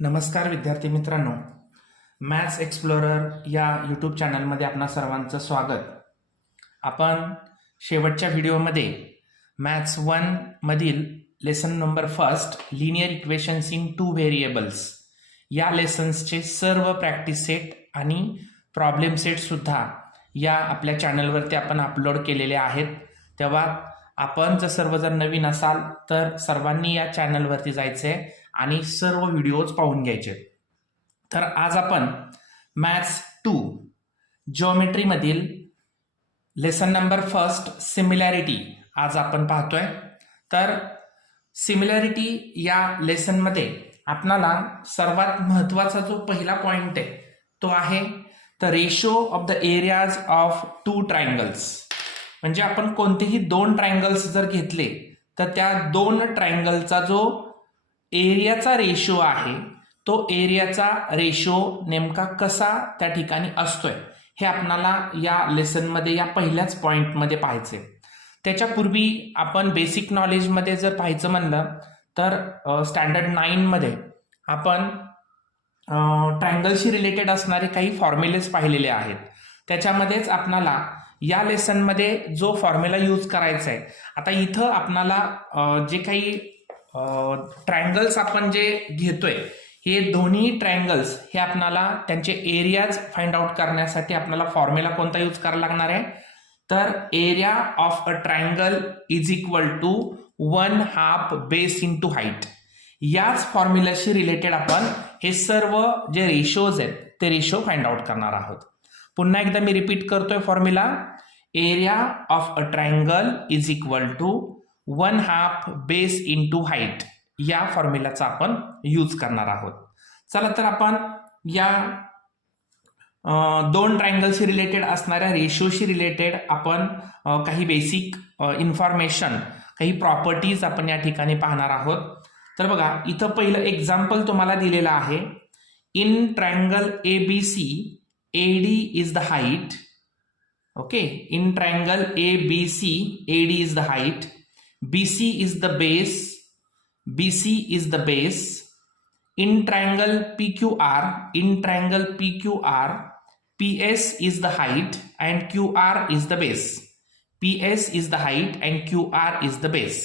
नमस्कार विद्यार्थी मित्रांनो, मॅथ्स एक्सप्लोरर या यूट्यूब चॅनलमध्ये आपणा सर्वांचं स्वागत. आपण शेवटच्या व्हिडिओमध्ये मॅथ्स 1 मधील lesson number first linear equations in two variables या लेसन्सचे सर्व प्रॅक्टिस सेट आणि प्रॉब्लेम सेट सुद्धा या आपल्या चॅनलवरती आपण अपलोड केलेले आहेत. तेव्हा आपण जर सर्वजण नवीन असाल तर सर्वांनी या चॅनलवरती जायचे आणि सर्व व्हिडिओज पाहून घ्यायचे. तर आज आपण मॅथ्स 2 जिओमेट्रीमधील लेसन नंबर फर्स्ट सिमिलॅरिटी आज आपण पाहतोय. तर सिमिलॅरिटी या लेसनमध्ये आपणाला सर्वात महत्त्वाचा जो पहिला पॉइंट आहे तो आहे the ratio of the areas of two triangles. म्हणजे आपण कोणतेही दोन ट्रायंगल्स जर घेतले तर त्या दोन ट्रायंगलचा जो एरियाचा रेशो आहे तो एरियाचा रेशो नेमका कसा त्या ठिकाणी असतोय हे आपणाला या लेसनमध्ये या पहिल्याच पॉइंटमध्ये पाहायचे. त्याच्यापूर्वी आपण बेसिक नॉलेजमध्ये जर पाहायचं म्हणलं तर स्टँडर्ड 9 मध्ये आपण ट्रायंगलशी रिलेटेड असणारे काही फॉर्म्युलेज पाहिलेले आहेत. त्याच्यामध्येच आपणाला या लेसनमध्ये जो फॉर्म्युला यूज करायचा आहे, आता इथं आपणाला जे काही ट्रायंगल्स आपण जे घेतोय हे दोन्ही ट्रायंगल्स हे आपल्याला त्यांचे एरियाज फाइंड आउट करण्यासाठी आपल्याला फॉर्म्युला कोणता यूज करायला लागणार आहे, तर area of a triangle is equal to 1/2 base into height. याच फॉर्म्युलाशी रिलेटेड आपण हे सर्व जे रेशोज आहेत ते रेशो फाइंड आउट करणार आहोत. पुन्हा एकदा मी रिपीट करतोय formula, area of a triangle is equal to 1/2 base into height. या फॉर्म्युलाचा आपण यूज करणार आहोत. चला तर आपण या दोन ट्रायंगलशी रिलेटेड असणाऱ्या रेशोशी रिलेटेड आपण काही बेसिक इन्फॉर्मेशन, काही प्रॉपर्टीज आपण या ठिकाणी पाहणार आहोत. तर बघा, इथं पहिलं एक्झाम्पल तुम्हाला दिलेलं आहे. In triangle ABC AD is the height. Okay, in triangle ABC AD is the height, BC is the base, BC is the base. In triangle PQR, PS is the height and QR is the base. PS is the height and QR is the base.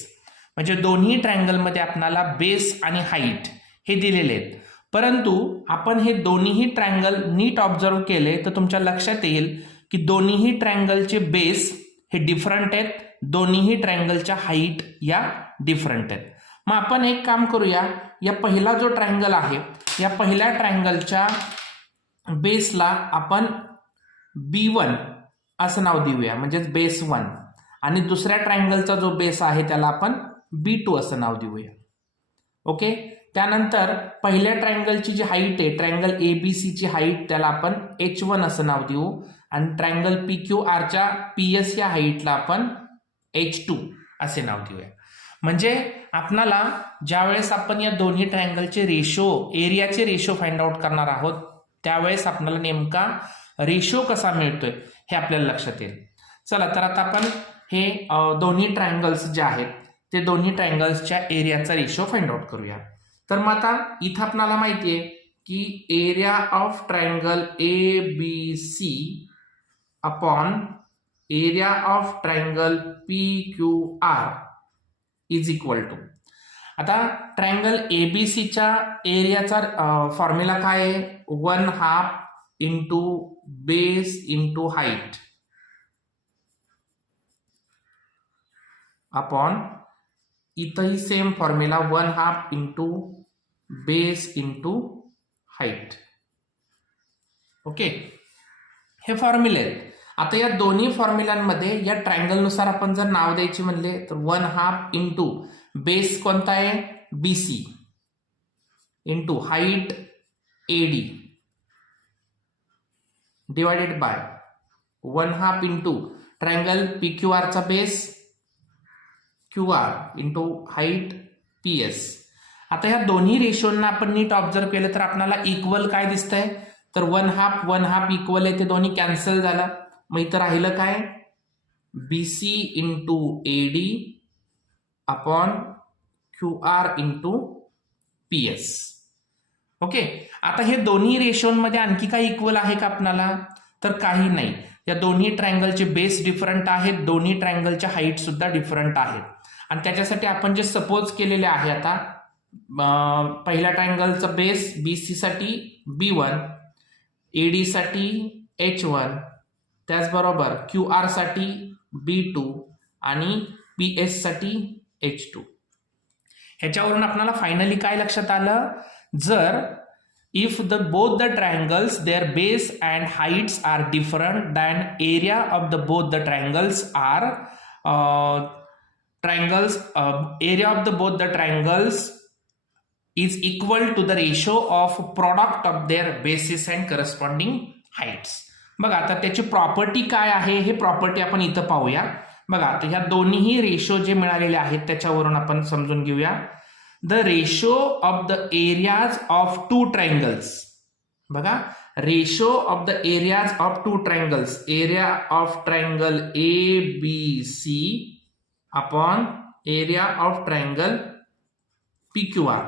म्हणजे दोन्ही triangle मध्ये आपल्याला base आणि height हे दिलेले आहेत. परंतु आपण हे दोन्हीही ट्रायंगल नीट ऑब्झर्व केले तर तुमच्या लक्षात येईल की दोन्हीही ट्रायंगलचे बेस हे डिफरंट आहेत, दोन्हीही ट्रायंगलच्या हाईट या डिफरंट आहेत. मग आपण एक काम करूया, या पहिला जो ट्रायंगल आहे या पहिल्या ट्रायंगलच्या बेसला आपण B1 असं नाव देऊया, म्हणजेच बेस 1, आणि दुसऱ्या ट्रायंगलचा जो बेस आहे त्याला आपण B2 असं नाव देऊया. ओके, त्यानंतर पहिल्या ट्रायंगलची जी हाईट आहे, ट्रायंगल ABC ची हाईट, त्याला आपण H1 असं नाव देऊ, आणि ट्रायंगल PQRच्या PS या हाईटला आपण H2 असे नाव देऊया. म्हणजे आपणाला ज्यावेळेस आपण या दोन्ही ट्रायंगलचे रेशो, एरियाचे रेशो फाइंड आउट करणार आहोत त्यावेळेस आपल्याला नेमका रेशो कसा मिळतोय हे आपल्याला लक्षात येईल. चला तर आता आपण हे दोन्ही ट्रायंगल्स जे आहेत ते दोन्ही ट्रायंगल्सच्या एरियाचा रेशो फाइंड आउट करूया. तर मग आता इथं आपल्याला माहिती आहे की area of triangle ABC upon area of triangle PQR is equal to, आता ट्रायंगल ABCच्या एरियाचा फॉर्म्युला काय आहे, 1/2 into base into height upon इथंही same formula 1/2 into base into height. Okay, हे फॉर्म्युले आहेत. आता या दोन्ही फॉर्म्युलांमध्ये या ट्रायंगलनुसार आपण जर नाव द्यायचे म्हणले तर 1/2 इंटू बेस कोणता आहे BC into height AD divided bye 1/2 into triangle PQR चा base QR into height PS. आता या दोन्ही रेशोंना आपण नीट ऑब्झर्व केलं तर आपल्याला इक्वल काय दिसतंय, तर 1/2 इक्वल आहे, ते दोन्ही कॅन्सल झालं. मग इथं राहिलं काय, BC into AD upon QR into PS. Okay, आता हे दोन्ही रेशोमध्ये आणखी काही इक्वल आहे का आपल्याला? तर काही नाही. या दोन्ही ट्रायंगलचे बेस डिफरंट आहेत, दोन्ही ट्रायंगलच्या हाईट सुद्धा डिफरंट आहेत. आणि त्याच्यासाठी आपण जे सपोज केलेले आहे आता, पहिल्या ट्रायंगलचा बेस BC साठी B1, AD साठी H1, त्याचबरोबर QR साठी B2 आणि PS साठी H2. ह्याच्यावरून आपल्याला फायनली काय लक्षात आलं? जर if both the triangles their base and heights are different, then area of both the triangles are area of both the triangles is equal to the ratio of product of their bases and corresponding heights. बघा आता त्याची property काय आहे हे property आपण इथं पाहूया. बघा आता ह्या दोन्ही रेशो जे मिळालेले आहेत त्याच्यावरून आपण समजून घेऊया. The ratio of the areas of two triangles. बघा, ratio of the areas of two triangles, area of triangle ABC upon area of triangle PQR.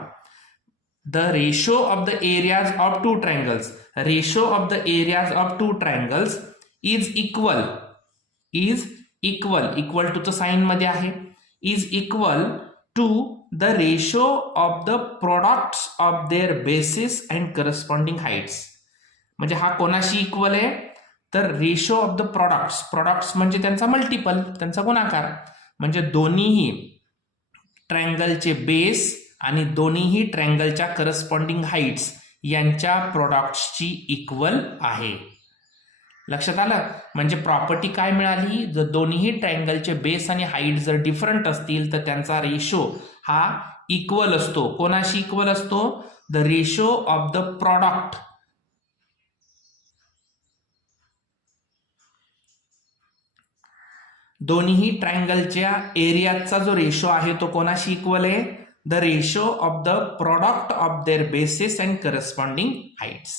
The ratio of the areas of two triangles, ratio of the areas of two triangles is equal to चं sign मध्ये आहे, is equal to the ratio of the products of their bases and corresponding heights. म्हणजे हा कोणाशी equal आहे? तर ratio of the products म्हणजे त्यांचा मल्टिपल, त्यांचा गुणाकार. म्हणजे दोन्हीही ट्रायंगलचे बेस आणि दोन्हीही ट्रायंगलच्या करस्पॉन्डिंग हाईट्स यांच्या प्रोडक्ट्सची इक्वल आहे. लक्षात आलं? म्हणजे प्रॉपर्टी काय मिळाली? जर दोन्ही ट्रायंगलचे बेस आणि हाईट जर डिफरंट असतील तर त्यांचा रेशो हा इक्वल असतो. कोणाशी इक्वल असतो? The ratio of the product. दोन्ही ट्रायंगलच्या एरियाचा जो रेशो आहे तो कोणाशी इक्वल आहे? The ratio of the product of their bases and corresponding heights.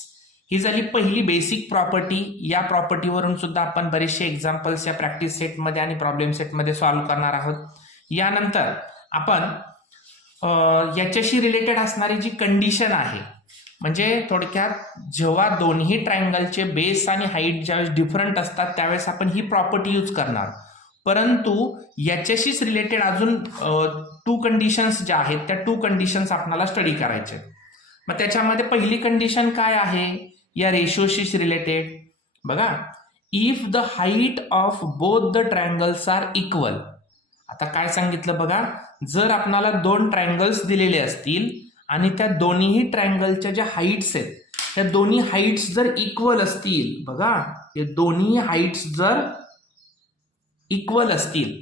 ही झाली पहिली बेसिक प्रॉपर्टी. या प्रॉपर्टीवरून सुद्धा आपण बरेचसे एक्झाम्पल्स या प्रॅक्टिस सेटमध्ये आणि प्रॉब्लेम सेटमध्ये सॉल्व्ह करणार आहोत. यानंतर आपण याच्याशी रिलेटेड असणारी जी कंडिशन आहे, म्हणजे थोडक्यात जेव्हा दोन्ही ट्रायंगलचे बेस आणि हाईट ज्यावेळेस डिफरंट असतात त्यावेळेस आपण ही प्रॉपर्टी यूज करणार. परंतु याच्याशीच रिलेटेड अजून टू कंडिशन्स ज्या आहेत त्या टू कंडिशन्स आपल्याला स्टडी करायचे. मग त्याच्यामध्ये पहिली कंडिशन काय आहे या रेशोशी रिलेटेड? बघा, if the height of both the triangles are equal. आता काय सांगितलं बघा, जर आपल्याला दोन ट्रायंगल्स दिलेले असतील आणि त्या दोन्ही ट्रायंगलच्या ज्या हाईट्स आहेत त्या दोन्ही हाईट्स जर इक्वल असतील, बघा हे दोन्ही हाईट्स जर इक्वल असतील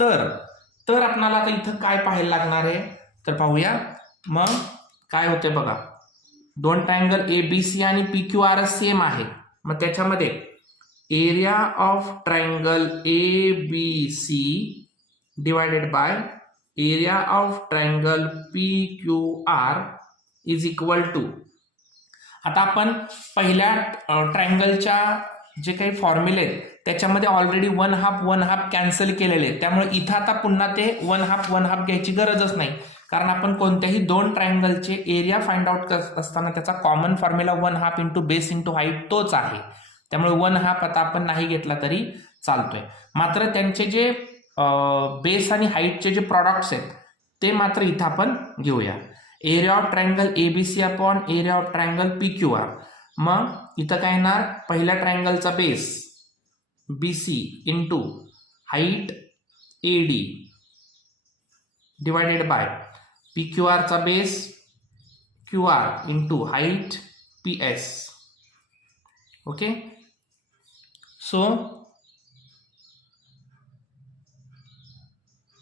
तर आपल्याला आता इथं काय पाहायला लागणार आहे तर पाहूया. मग काय होते बघा, दोन ट्रायंगल ABC आणि PQR सेम आहे. मग त्याच्यामध्ये area of triangle ABC divided by area of triangle PQR is equal to. आता आपण पहिल्या ट्रायंगलच्या जे काही फॉर्म्युले आहेत त्याच्यामध्ये ऑलरेडी वन हाफ कॅन्सल केलेले आहेत. त्यामुळे इथं आता पुन्हा ते वन हाफ घ्यायची गरजच नाही, कारण आपण कोणत्याही दोन ट्रायंगलचे एरिया फाइंड आउट करत असताना त्याचा common formula 1/2 into base into height तोच आहे. त्यामुळे 1/2 आता आपण नाही घेतला तरी चालतोय. मात्र त्यांचे जे बेस आणि हाईटचे जे प्रॉडक्ट्स आहेत ते मात्र इथं आपण घेऊया. Area of triangle ABC upon area of triangle PQR. मग इथं काय येणार? पहिल्या ट्रायंगलचा base BC into height AD divided by PQR चा base QR into height PS. Okay, so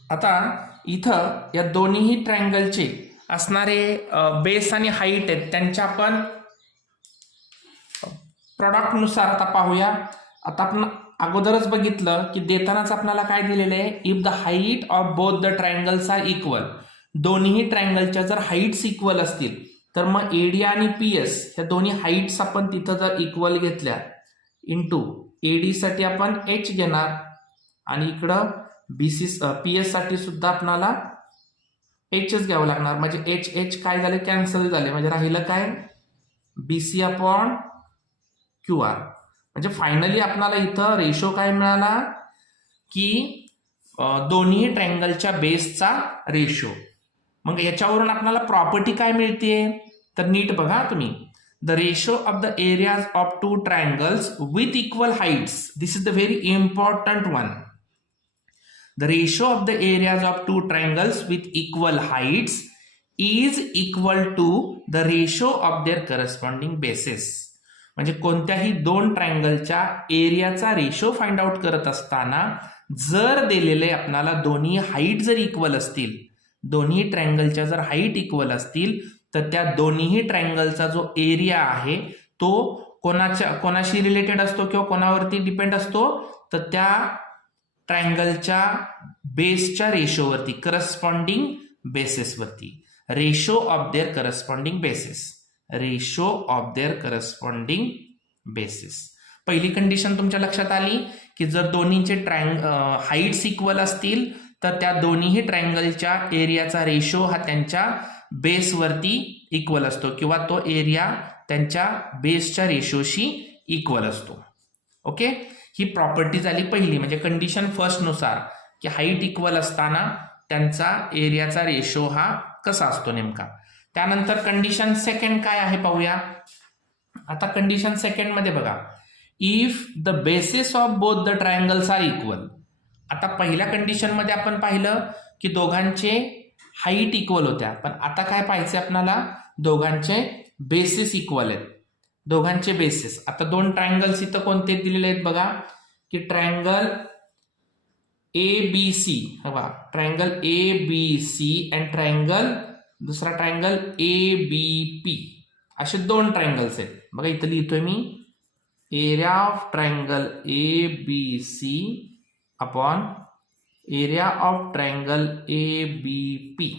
आता इथं या दोन्ही ट्रायंगलचे असणारे बेस आणि हाईट आहेत त्यांच्या आपण प्रॉडक्टनुसार आता पाहूया. आता आपण अगोदरच बघितलं की देतानाच आपल्याला काय दिलेलं आहे? If the height of both the triangles are equal. दोन्ही ट्रायंगलच्या जर हाईट्स इक्वल असतील तर मग AD आणि PS या दोन्ही हाईट्स आपण तिथं जर इक्वल घेतल्या इंटू AD साठी आपण H घेणार आणि इकडं PS साठी सुद्धा आपल्याला एचच घ्यावं लागणार. म्हणजे एच एच काय झाले, कॅन्सल झाले. म्हणजे राहिलं काय, BC अपॉन QR. म्हणजे फायनली आपल्याला इथं रेशो काय मिळाला की दोन्ही ट्रायंगलच्या बेसचा रेशो. मग याच्यावरून आपल्याला प्रॉपर्टी काय मिळते तर नीट बघा तुम्ही. The ratio of the areas of two triangles with equal Heights. This is the very important one. The ratio of the areas of two triangles with equal heights is equal to the ratio of their corresponding bases. म्हणजे कोणत्याही दोन ट्रायंगलच्या एरियाचा ratio find out करत असताना जर दिलेले आपल्याला दोन्ही height जर इक्वल असतील, दोन्ही ट्रायंगलच्या जर हाईट इक्वल असतील, तर त्या दोन्ही ट्रायंगलचा जो एरिया आहे तो कोणाशी रिलेटेड असतो किंवा कोणावरती डिपेंड असतो, तर त्या ट्रायंगलच्या बेसच्या रेशोवरती, करस्पॉन्डिंग बेसिसवरती. Ratio of their corresponding bases. Ratio of their corresponding bases. पहिली कंडिशन तुमच्या लक्षात आली की जर दोन्हीचे हाईट्स इक्वल असतील तर त्या दोन्ही ट्रायंगलच्या एरियाचा रेशो हा त्यांच्या बेसवरती इक्वल असतो किंवा तो एरिया त्यांच्या बेसच्या रेशोशी इक्वल असतो. ओके, ही प्रॉपर्टी झाली पहिली. म्हणजे कंडिशन फर्स्ट नुसार की हाईट इक्वल असताना त्यांचा एरियाचा रेशो हा कसा असतो नेमका. त्यानंतर कंडिशन सेकंड काय आहे पाहूया. आता कंडिशन सेकंड मध्ये बघा, if the basis of both the triangles are equal. आता पहिल्या कंडिशन मध्ये आपण पाहिलं की दोघांचे हाईट इक्वल होत्या, पण आता काय पाहायचे आपल्याला, दोघांचे बेसिस इक्वल आहेत. दोघांचे बेसिस. आता दोन ट्रायंगल्स इथं कोणते दिलेले आहेत बघा, की ट्रायंगल ABC, बघा ट्रायंगल ABC अँड ट्रायंगल दुसरा ट्रायंगल ABP. असे दोन ट्रायंगल्स आहेत. बघा इथं लिहितोय मी, area of triangle ABC upon area of triangle ABP.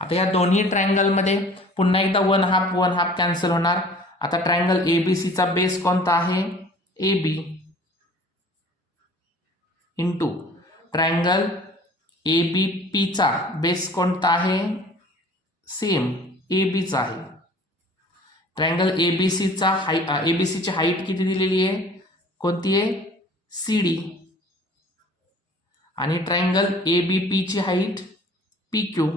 आता या दोन्ही ट्रायंगल मध्ये पुन्हा एकदा वन हाफ कॅन्सल होणार. आता ट्रायंगल ABC चा बेस कोणता आहे, AB, इंटू ट्रायंगल ABP चा बेस कोणता आहे, सेम AB चा आहे. ट्रायंगल ABC ची हाईट किती दिलेली आहे, कोणती आहे, CD. आणि ट्रायंगल ABP ची हाईट PQ.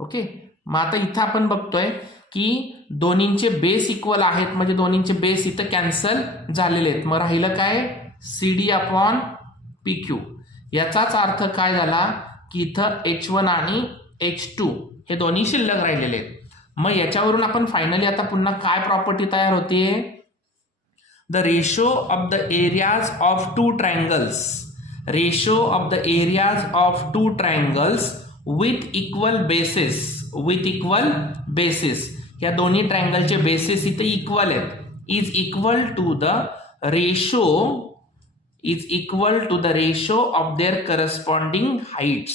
ओके, मग आता इथं आपण बघतोय की दोन्हींचे बेस इक्वल आहेत, म्हणजे दोन्हींचे बेस इथं कॅन्सल झालेले आहेत. मग राहिलं काय, CD अपॉन PQ. याचाच अर्थ काय झाला की इथं H1 आणि H2 हे दोन्ही शिल्लक राहिलेले आहेत. मग याच्यावरून आपण फायनली आता पुन्हा काय प्रॉपर्टी तयार होते, the ratio of the areas of two triangles. Ratio of the areas of two triangles with equal basis. या दोन्ही ट्रायंगलचे बेसिस इथे इक्वल आहेत, is equal to the ratio of their corresponding heights.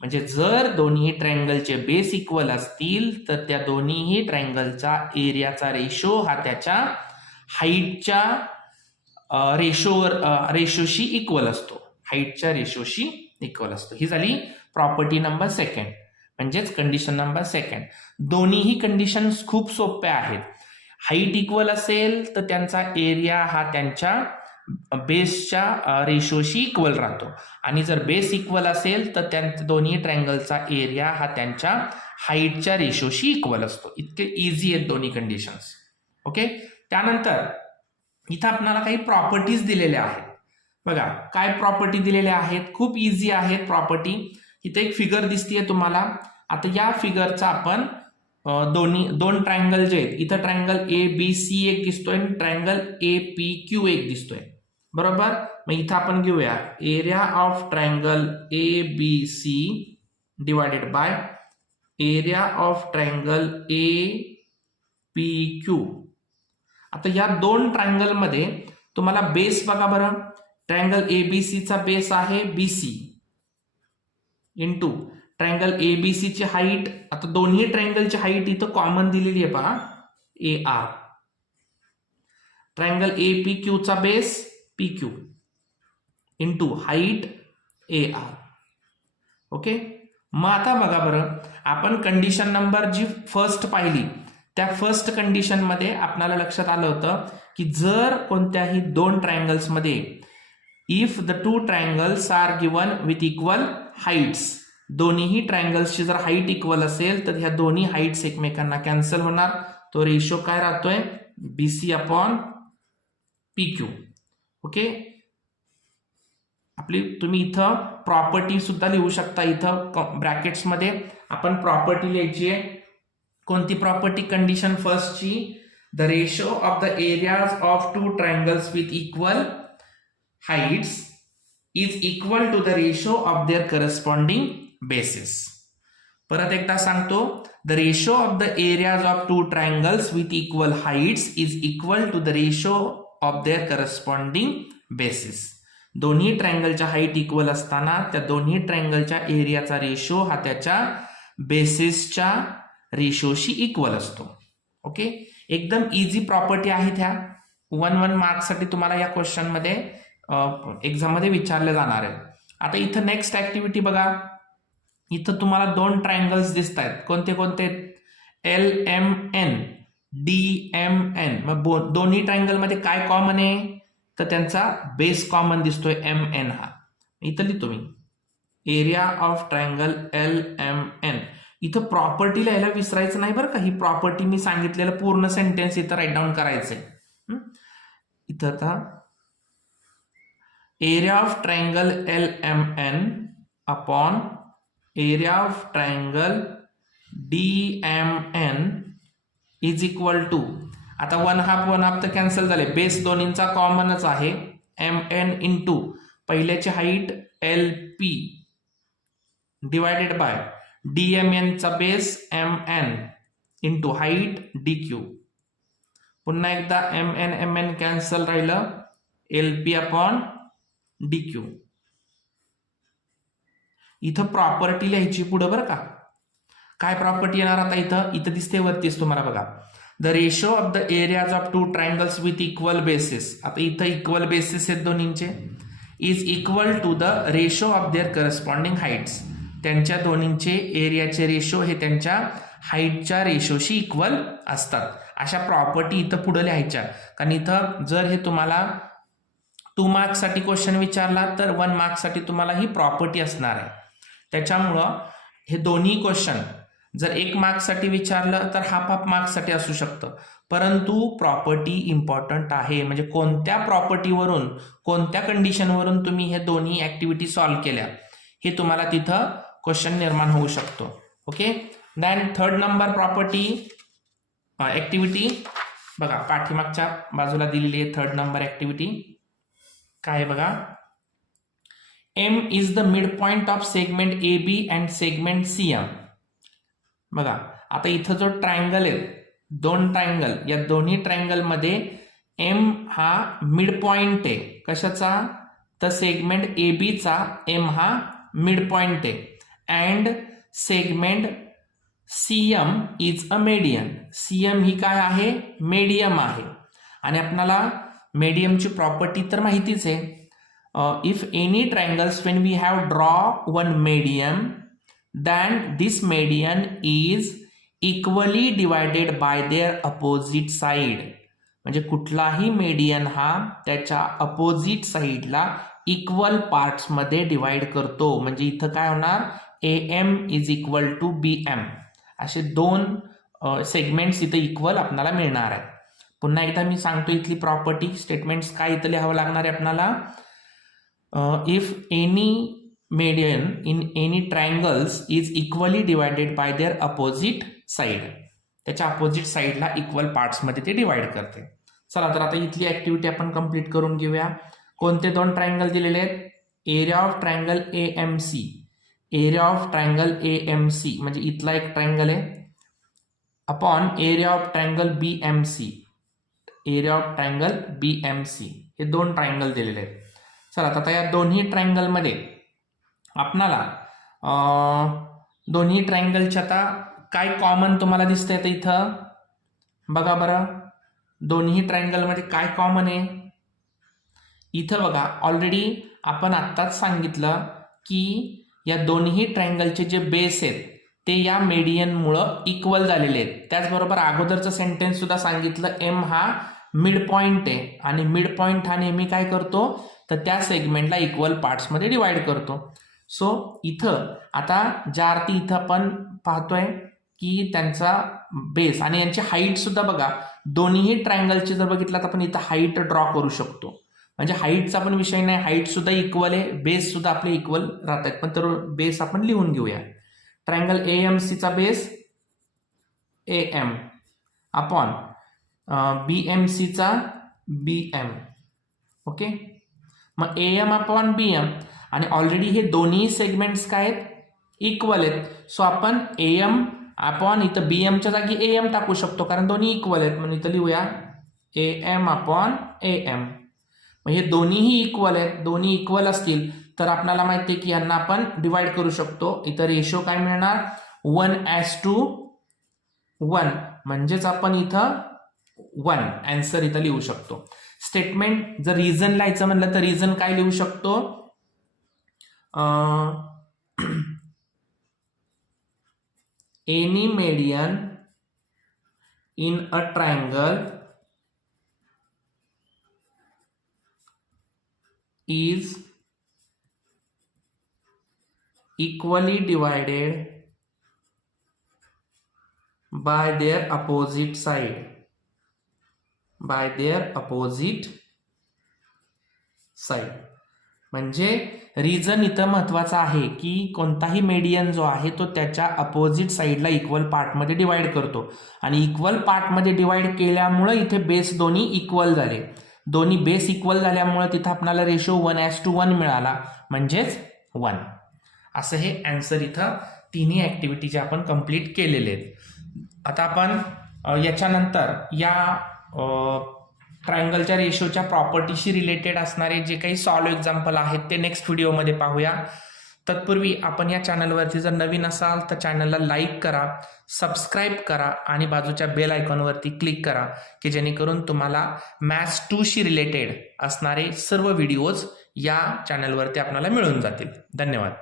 म्हणजे जर दोन्ही ट्रायंगलचे बेस इक्वल असतील तर त्या दोन्हीही ट्रायंगलचा एरियाचा रेशो हा त्याच्या हाईटच्या रेशोशी इक्वल असतो. हाईटच्या रेशोशी इक्वल असतो. ही झाली प्रॉपर्टी नंबर सेकंड, म्हणजेच कंडिशन नंबर सेकंड. दोन्हीही कंडिशन्स खूप सोप्या आहेत. हाईट इक्वल असेल तर त्यांचा एरिया हा त्यांच्या बेसच्या रेशोशी इक्वल राहतो, आणि जर बेस इक्वल असेल तर त्या दोन्ही ट्रायंगलचा एरिया हा त्यांच्या हाईटच्या रेशोशी इक्वल असतो. इतके इझी आहेत दोन्ही कंडिशन्स. ओके, त्यानंतर इथं आपल्याला काही प्रॉपर्टीज दिलेल्या आहेत. बघा काय प्रॉपर्टी दिलेल्या आहेत, खूप इझी आहेत प्रॉपर्टी. इथे एक फिगर दिसतीये तुम्हाला. आता या फिगरचा आपण दोन ट्रायंगल जे आहेत, इथं ट्रायंगल ABC एक दिसतोय आणि ट्रायंगल APQ एक दिसतोय, बरोबर. मग इथं आपण घेऊया area of triangle ABC divided by area of triangle APQ. आता या दोन ट्रायंगल मध्ये तुम्हाला बेस बघा बरं. ट्रायंगल ABC चा बेस आहे BC इंटू ट्रायंगल ABC ची हाईट. आता दोन्ही ट्रायंगलची हाईट इथं कॉमन दिलेली आहे पहा, AR. ट्रायंगल APQ चा base PQ into height AR. Okay, मग आता बघा बरं, आपण कंडिशन नंबर जी फर्स्ट पाहिली त्या फर्स्ट कंडिशन मध्ये आपल्याला लक्षात आलं होतं की जर कोणत्याही दोन ट्रायंगल्स मध्ये if the two triangles are given with equal heights, दोन्हीही ट्रायंगल्सची जर हाईट इक्वल असेल तर ह्या दोन्ही हाईट्स एकमेकांना कॅन्सल होणार. तो रेशो काय राहतोय, बीसी अपॉन PQ. ओके, आपली तुम्ही इथं प्रॉपर्टी सुद्धा लिहू शकता. इथं ब्रॅकेट्स मध्ये आपण प्रॉपर्टी लिहायची आहे. कोणती प्रॉपर्टी, कंडिशन फर्स्टची, the ratio of the areas of two triangles with equal heights is equal to the ratio of their corresponding bases. परत एकदा सांगतो, the ratio of the areas of two triangles with equal heights is equal to the ratio of their corresponding bases. दोन्ही ट्रायंगलच्या height equal असताना त्या दोन्ही ट्रायंगलच्या एरियाचा ratio हा त्याच्या बेसिसच्या रेशोशी इक्वल असतो. ओके, एकदम इझी प्रॉपर्टी आहेत ह्या. 1 मार्क्ससाठी तुम्हाला या क्वेश्चन मध्ये एक्झाम मध्ये विचारले जाणार आहे. आता इथं नेक्स्ट ऍक्टिव्हिटी बघा. इथं तुम्हाला दोन ट्रायंगल्स दिसत आहेत. कोणते कोणते, LMN DMN. मग दोन्ही ट्रायंगल मध्ये काय कॉमन आहे, तर त्यांचा बेस कॉमन दिसतोय MN हा. इथं लिहितो मी एरिया ऑफ ट्रायंगल LMN. इथं प्रॉपर्टी लिहायला विसरायचं नाही बरं का. ही प्रॉपर्टी मी सांगितलेलं पूर्ण सेंटेन्स इथं राईट डाऊन करायचंय. इथं आता area of triangle LMN upon area of triangle DMN is equal to, आता 1/2 तर कॅन्सल झाले, बेस दोन्हींचा कॉमनच आहे, MN इंटू पहिल्याची height LP divided by DMN चा base MN into height DQ. पुन्हा एकदा MN कॅन्सल राहिलं, LP अपॉन DQ. इथं प्रॉपर्टी लिहायची पुढे बरं का. काय प्रॉपर्टी येणार आता, इथं दिसते वरतीच तुम्हाला बघा, the ratio of the areas of two triangles with equal bases. आता इथं इक्वल बेसिस आहेत दोन्हींचे, is equal to the ratio of their corresponding heights. त्यांच्या दोन्हींचे एरियाचे रेशो हे त्यांच्या हाईटच्या रेशोशी इक्वल असतात. अशा प्रॉपर्टी इथं पुढे लिहायच्या. कारण इथं जर हे तुम्हाला 2 मार्क्ससाठी क्वेश्चन विचारला तर 1 मार्क्ससाठी तुम्हाला ही प्रॉपर्टी असणार आहे. त्याच्यामुळं हे दोन्ही क्वेश्चन जर 1 मार्क्ससाठी विचारलं तर हाफ मार्क्ससाठी असू शकतं. परंतु प्रॉपर्टी इम्पॉर्टंट आहे. म्हणजे कोणत्या प्रॉपर्टीवरून, कोणत्या कंडिशनवरून तुम्ही हे दोन्ही ऍक्टिव्हिटी सॉल्व्ह केल्या हे तुम्हाला तिथं क्वेश्चन निर्माण होऊ शकतो. Okay, then 3rd number property activity बघा, पाठीमागच्या बाजूला दिलेली आहे 3rd नंबर ऍक्टिव्हिटी. काय बघा, M is the mid point of segment AB and segment CM. बघा आता इथं जो ट्रायंगल आहे, दोन ट्रायंगल, या दोन्ही ट्रायंगल मध्ये M हा मिड पॉइंट आहे. कशाचा, तर सेगमेंट AB चा M हा मिड पॉइंट आहे. And segment CM is a median. CM ही काय आहे, मीडियम आहे. आणि आपल्याला मीडियमची प्रॉपर्टी तर माहितीच आहे. If any triangles when we have draw one medium then this median is equally divided by their opposite side. म्हणजे कुठलाही मीडियन हा त्याच्या अपोजिट साइडला इक्वल पार्ट्स मध्ये डिवाइड करतो. म्हणजे इथं काय होणार, AM is equal to BM. असे दोन सेगमेंट्स इथं इक्वल आपल्याला मिळणार आहेत. पुन्हा एकदा मी सांगतो इथली प्रॉपर्टी स्टेटमेंट्स काय इथं लिहावं लागणार आहे आपल्याला. If any median in any triangles is equally divided by their opposite side. त्याच्या अपोजिट साइडला इक्वल पार्ट्स मध्ये ते डिवाइड करते. चला तर आता इथली ऍक्टिव्हिटी आपण कंप्लीट करून घेऊया. कोणते दोन ट्रायंगल दिलेले आहेत, area of triangle AMC. Area of triangle AMC म्हणजे इथला एक ट्रायंगल आहे upon area of triangle BMC. Area of triangle BMC हे दोन ट्रायंगल दिलेले आहेत. चला आता या दोन्ही ट्रायंगल मध्ये आपणाला दोन्ही ट्रायंगलच्या आता काय कॉमन तुम्हाला दिसतंय आता इथं बघा बरं. दोन्ही ट्रायंगल मध्ये काय कॉमन आहे, इथं बघा ऑलरेडी आपण आत्ताच सांगितलं की या दोन्ही ट्रायंगलचे जे बेस आहेत ते या मेडियनमुळं इक्वल झालेले आहेत. त्याचबरोबर अगोदरचं सेंटेन्स सुद्धा सांगितलं एम हा मिड पॉइंट आहे आणि मिड पॉइंट हा नेहमी काय करतो तर त्या सेगमेंटला इक्वल पार्ट्समध्ये डिवाइड करतो. सो इथं आता ज्या अर्थी इथं आपण पाहतोय की त्यांचा बेस आणि यांची हाईट सुद्धा बघा, दोन्ही ट्रायंगलचे जर बघितलं तर आपण इथं हाईट ड्रॉ करू शकतो. म्हणजे हाईटचा पण विषय नाही, हाईट सुद्धा इक्वल आहे, बेस सुद्धा आपले इक्वल राहत आहेत. पण तर बेस आपण लिहून घेऊया. ट्रायंगल AMCचा बेस AM अपॉन BMCचा BM. ओके, मग AM अपॉन BM आणि ऑलरेडी हे दोन्ही सेगमेंट्स काय आहेत इक्वल आहेत. सो आपण AM अपॉन इथं BMच्या जागी AM टाकू शकतो कारण दोन्ही इक्वल आहेत. म्हणून इथं लिहूया AM अपॉन AM. मग हे दोन्हीही इक्वल आहेत, दोन्ही इक्वल असतील तर आपल्याला माहिती आहे की यांना आपण डिवाइड करू शकतो. इथं रेशो काय मिळणार 1:1 म्हणजेच आपण इथं 1 आन्सर इथं लिहू शकतो. स्टेटमेंट जर रिझन लिहायचं म्हणलं तर रिझन काय लिहू शकतो any median in a triangle is equally divided by their opposite side. म्हणजे रिझन इथं महत्वाचा आहे की कोणताही मेडियन जो आहे तो त्याच्या अपोजिट साईडला इक्वल पार्टमध्ये डिवाइड करतो आणि इक्वल पार्टमध्ये डिवाइड केल्यामुळे इथे बेस दोन्ही इक्वल झाले. दोन्ही बेस इक्वल झाल्यामुळे तिथं आपल्याला रेशो 1:1 मिळाला म्हणजेच 1. असं हे आन्सर इथं तिन्ही ऍक्टिव्हिटी आपण कंप्लीट केलेले आहेत. आता आपण याच्यानंतर या ट्रायंगलच्या रेशोच्या प्रॉपर्टीशी रिलेटेड असणारे जे काही सॉल्व एक्झाम्पल आहेत ते नेक्स्ट व्हिडिओमध्ये पाहूया. तत्पूर्वी आपण या चॅनलवरती जर नवीन असाल तर चॅनलला लाईक करा, सबस्क्राईब करा आणि बाजूच्या बेल आयकॉनवरती क्लिक करा की जेणेकरून तुम्हाला मॅथ्स 2शी रिलेटेड असणारे सर्व व्हिडिओज या चॅनलवरती आपल्याला मिळून जातील. धन्यवाद.